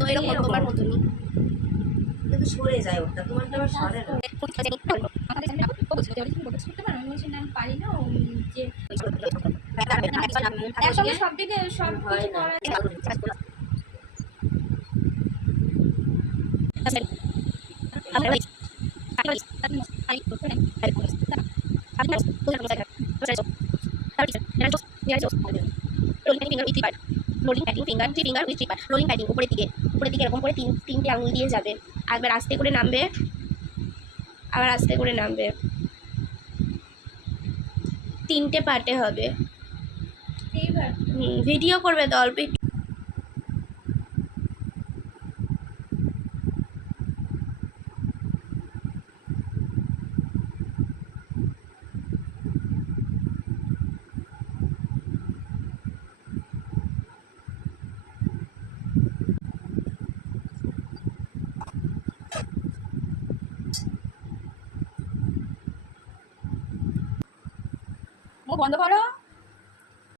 তো এরকম তোমার মতনই কিন্তু সরে যায় ওটা, তোমারটা আবার সরে না। সব দিকে সব হয় না। Rolling padding finger 3 finger with 3 part rolling padding উপরের দিকে এরকম করে তিনটে আঙুল দিয়ে যাবে, একবার আস্তে করে নামবে, আবার আস্তে করে নামবে, 3টে পার্টে হবে। ভিডিও করবে তো অল্প বন্ধ করো।